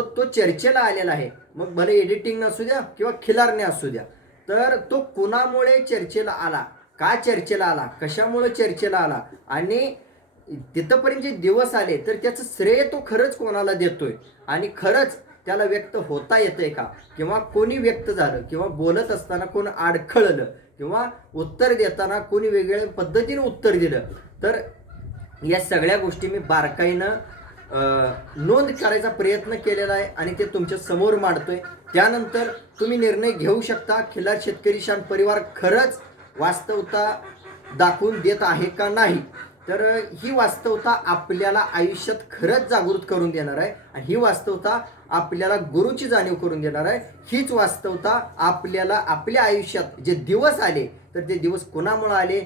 तो चर्चेला आलेला आहे, मग भले एडिटिंग असू द्या किंवा खिलारणे असू द्या, तर तो कुणामुळे चर्चेला आला, का चर्चेला आला, कशामुळे चर्चेला आला आणि तिथंपर्यंत जे दिवस आले तर त्याचं श्रेय तो खरंच कोणाला देतोय आणि खरंच त्याला व्यक्त होता येतंय का, किंवा कोणी व्यक्त झालं, किंवा बोलत असताना कोण अडखळलं, किंवा उत्तर देताना कोणी वेगळ्या पद्धतीने उत्तर दिलं, तर या सगळ्या गोष्टी मी बारकाईनं नोंद करायचा प्रयत्न केलेला आहे आणि ते तुमच्या समोर मांडतोय. त्यानंतर तुम्ही निर्णय घेऊ शकता, खिलार शेतकरी शान परिवार खरंच वास्तवता दाखवून देत आहे का नाही. तर ही वास्तवता आपल्याला आयुष्यात खरंच जागृत करून देणार आहे आणि ही वास्तवता आपल्याला गुरुची जाणीव करून देणार आहे. हीच वास्तवता आपल्याला आपल्या आयुष्यात जे दिवस आले तर ते दिवस कोणामुळे आले,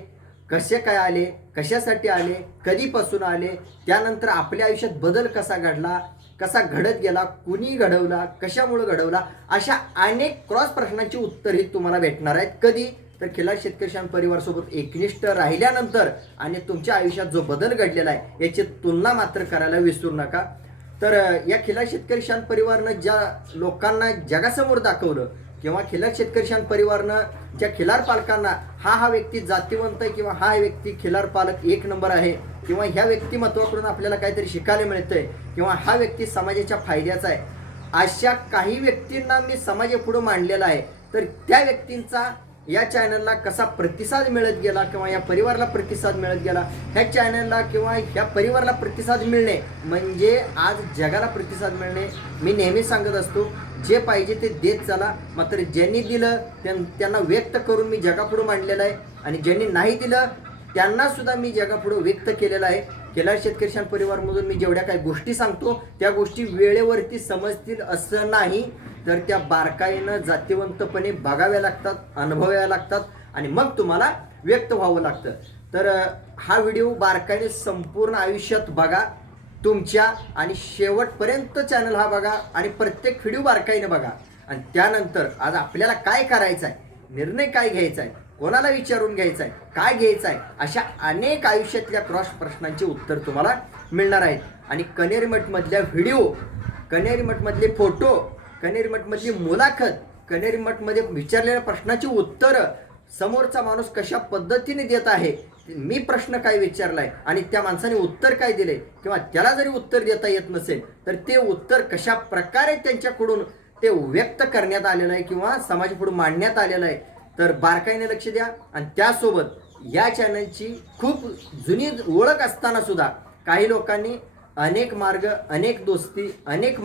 कसे काय आले, कशासाठी आले, कधीपासून आले, त्यानंतर आपल्या आयुष्यात बदल कसा घडला, कसा घडत गेला, कुणी घडवला, कशामुळे घडवला, अशा अनेक क्रॉस प्रश्नांची उत्तर ही तुम्हाला भेटणार आहेत. कधी तर खिलार शेतकरी शान परिवारसोबत एकनिष्ठ राहिल्यानंतर आणि तुमच्या आयुष्यात जो बदल घडलेला आहे याची तुलना मात्र करायला विसरू नका. तर या खिलार शेतकरी शान परिवारनं ज्या लोकांना जगासमोर दाखवलं, किंवा खिलार शेतकरी शान परिवारनं ज्या खिलार पालकांना हा व्यक्ती जातीवंत आहे, किंवा हा व्यक्ती खिलार पालक एक नंबर आहे, किंवा ह्या व्यक्तिमत्वाकडून आपल्याला काहीतरी शिकायला मिळतंय, किंवा हा व्यक्ती समाजाच्या फायद्याचा आहे, अशा काही व्यक्तींना मी समाजापुढे मांडलेला आहे. तर त्या व्यक्तींचा या चॅनलला कसा प्रतिसाद मिळत गेला, किंवा या परिवाराला प्रतिसाद मिळत गेला, ह्या चॅनलला किंवा ह्या परिवाराला प्रतिसाद मिळणे म्हणजे आज जगाला प्रतिसाद मिळणे. मी नेहमी सांगत असतो, जे पाहिजे ते देत चला, मात्र ज्यांनी दिलं त्यांना व्यक्त करून मी जगापुढे मांडलेलं आहे आणि ज्यांनी नाही दिलं त्यांना सुद्धा मी जगापुढे व्यक्त केलेलं आहे. खिलार शेतकरी शान परिवारमधून मी जेवढ्या काही गोष्टी सांगतो त्या गोष्टी वेळेवरती समजतील असं नाही, तर त्या बारकाईनं जातीवंतपणे बघाव्या लागतात, अनुभवाव्या लागतात आणि मग तुम्हाला व्यक्त व्हावं लागतं. तर हा व्हिडिओ बारकाईने संपूर्ण आयुष्यात बघा तुमच्या, आणि शेवटपर्यंत चॅनल हा बघा आणि प्रत्येक व्हिडिओ बारकाईने बघा. आणि त्यानंतर आज आपल्याला काय करायचं आहे, निर्णय काय घ्यायचा आहे, कोणाला विचारून घ्यायचं आहे, काय घ्यायचं आहे, अशा अनेक आयुष्यातल्या क्रॉस प्रश्नांची उत्तर तुम्हाला मिळणार आहेत. आणि कण्हेरी मठमधल्या व्हिडिओ, कण्हेरी मठमधले फोटो, कण्हेरी मठमधली मुलाखत, कण्हेरी मठमध्ये विचारलेल्या प्रश्नाची उत्तरं, समोरचा माणूस कशा पद्धतीने देत आहे, मी प्रश्न काय विचारलाय आणि त्या माणसाने उत्तर काय दिले, किंवा त्याला जरी उत्तर देता येत नसेल तर ते उत्तर कशा प्रकारे त्यांच्याकडून ते व्यक्त करण्यात आलेलं आहे किंवा समाजापुढे मांडण्यात आलेलं आहे. तर बारकाईने लक्ष द्या. आणि त्यासोबत या चॅनलची खूप जुनी ओळख असताना सुद्धा काही लोकांनी अनेक मार्ग, अनेक दोस्ती, अनेक